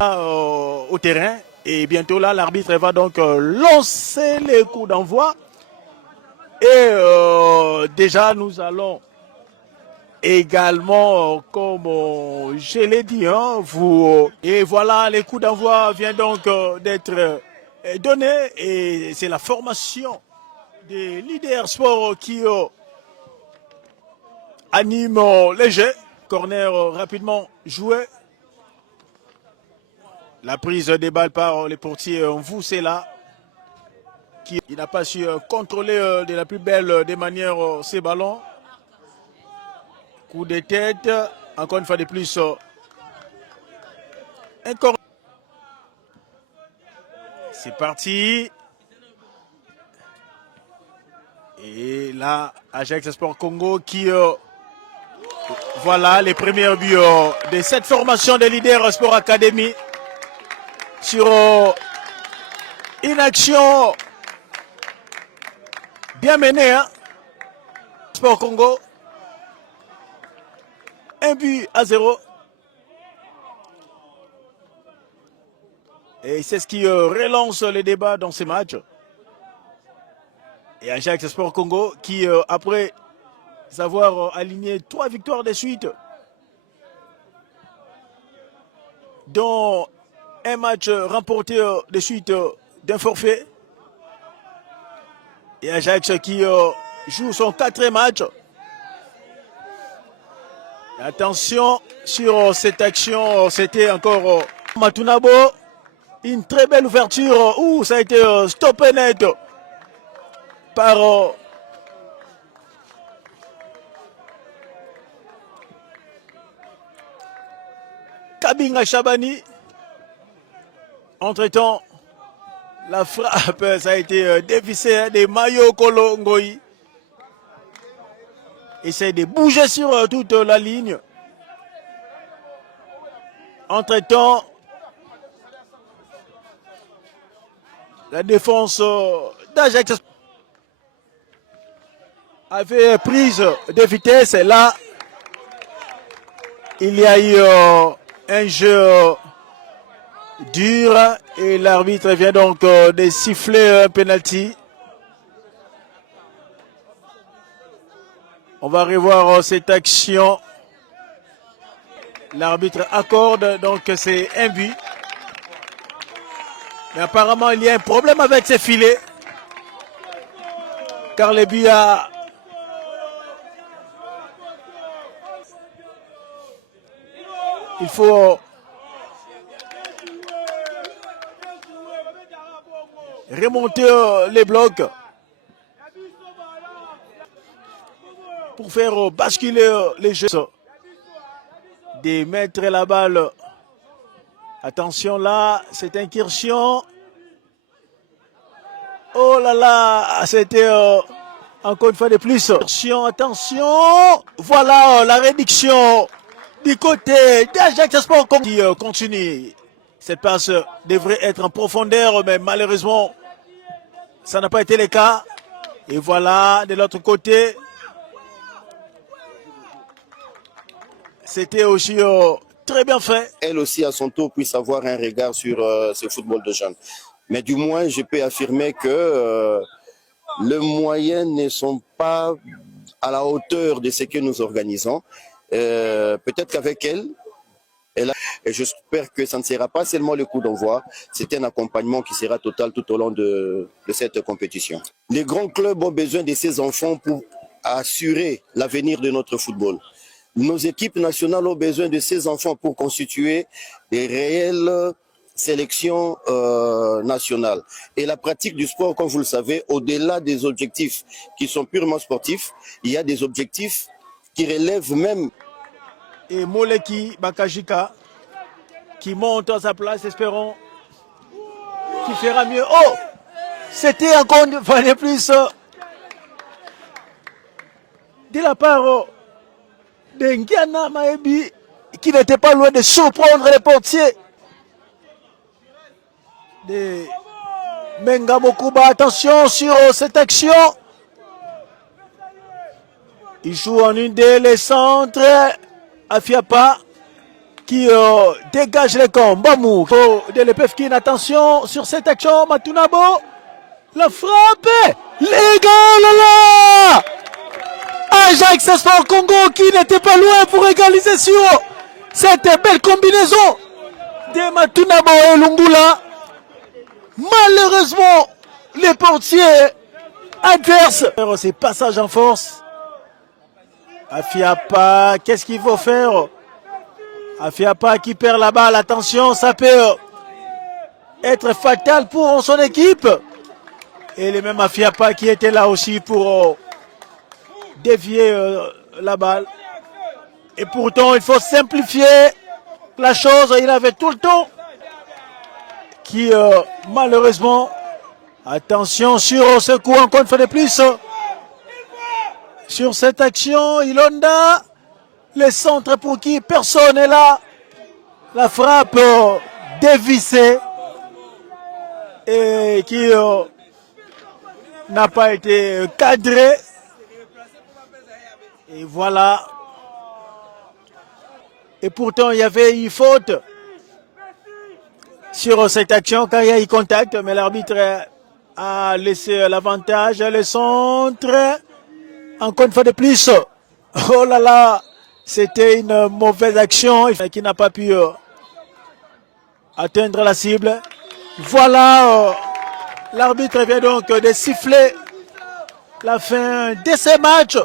au terrain. Et bientôt là, l'arbitre va donc lancer les coups d'envoi. Et déjà, nous allons également, comme je l'ai dit, hein, et voilà, les coups d'envoi viennent donc d'être donnés. Et c'est la formation des leaders sport qui anime les jeux. Corner rapidement joué. La prise des balles par les portiers Mvoussela, qui n'a pas su contrôler de la plus belle des manières ces ballons. Coup de tête, encore une fois de plus. C'est parti. Et là, Ajax Sport Congo qui... voilà les premiers buts de cette formation des leaders Sport Academy sur une action bien menée. Hein? Sport Congo. 1-0. Et c'est ce qui relance les débats dans ces matchs. Et Ajax Sport Congo qui, après avoir aligné 3 victoires de suite, dont un match remporté de suite d'un forfait, et Ajax qui joue son 4e match. Et attention sur cette action, c'était encore Matunabo. Une très belle ouverture où ça a été stoppé net par Kabinga Chabani. Entre-temps, la frappe, ça a été dévissé des maillots Kolongoï. Essaye de bouger sur toute la ligne. Entre-temps, la défense d'Ajax avait prise de vitesse. Et là, il y a eu un jeu dur et l'arbitre vient donc de siffler un penalty. On va revoir cette action. L'arbitre accorde, donc c'est un but. Mais apparemment, il y a un problème avec ces filets. Car le but a... Il faut remonter les blocs pour faire basculer les jeux. De mettre la balle. Attention là, cette incursion. Oh là là, c'était encore une fois de plus. Attention, voilà la réduction du côté d'Ajax Sport qui continue. Cette passe devrait être en profondeur, mais malheureusement, ça n'a pas été le cas. Et voilà, de l'autre côté, c'était aussi très bien fait. Elle aussi, à son tour, puisse avoir un regard sur ce football de jeunes. Mais du moins, je peux affirmer que les moyens ne sont pas à la hauteur de ce que nous organisons. Peut-être qu'avec elle, et j'espère que ça ne sera pas seulement le coup d'envoi, c'est un accompagnement qui sera total tout au long de cette compétition. Les grands clubs ont besoin de ces enfants pour assurer l'avenir de notre football. Nos équipes nationales ont besoin de ces enfants pour constituer des réelles sélections nationales. Et la pratique du sport, comme vous le savez, au-delà des objectifs qui sont purement sportifs, il y a des objectifs qui relèvent même. Et Moleki Bakajika qui monte à sa place, espérons qu'il fera mieux. Oh, c'était encore une fois de plus de la part de Ngiana Maebi qui n'était pas loin de surprendre les portiers de Menga Mokuba. Attention sur cette action. Il joue en une des les centres. Afiapa. qui dégage les camps. Bamou de l'EPFKIN. Attention sur cette action. Matunabo. La frappe. Les gars, là. Ajax Sport Congo qui n'était pas loin pour égaliser sur cette belle combinaison de Matunabo et Lungula. Malheureusement, les portiers adverses. C'est passage en force. Afiapa, qu'est-ce qu'il faut faire? Afiapa qui perd la balle. Attention, ça peut être fatal pour son équipe. Et les mêmes Afiapa qui étaient là aussi pour dévier la balle. Et pourtant, il faut simplifier la chose. Il avait tout le temps qui, malheureusement, attention sur ce coup, encore une fois de plus. Sur cette action, Ilonda, les centres pour qui personne n'est là. La frappe dévissée et qui n'a pas été cadrée. Et voilà. Et pourtant, il y avait eu faute sur cette action quand il y a eu contact, mais l'arbitre a laissé l'avantage. Le centre, encore une fois de plus. Oh là là, c'était une mauvaise action qui n'a pas pu atteindre la cible. Voilà, l'arbitre vient donc de siffler la fin de ce match.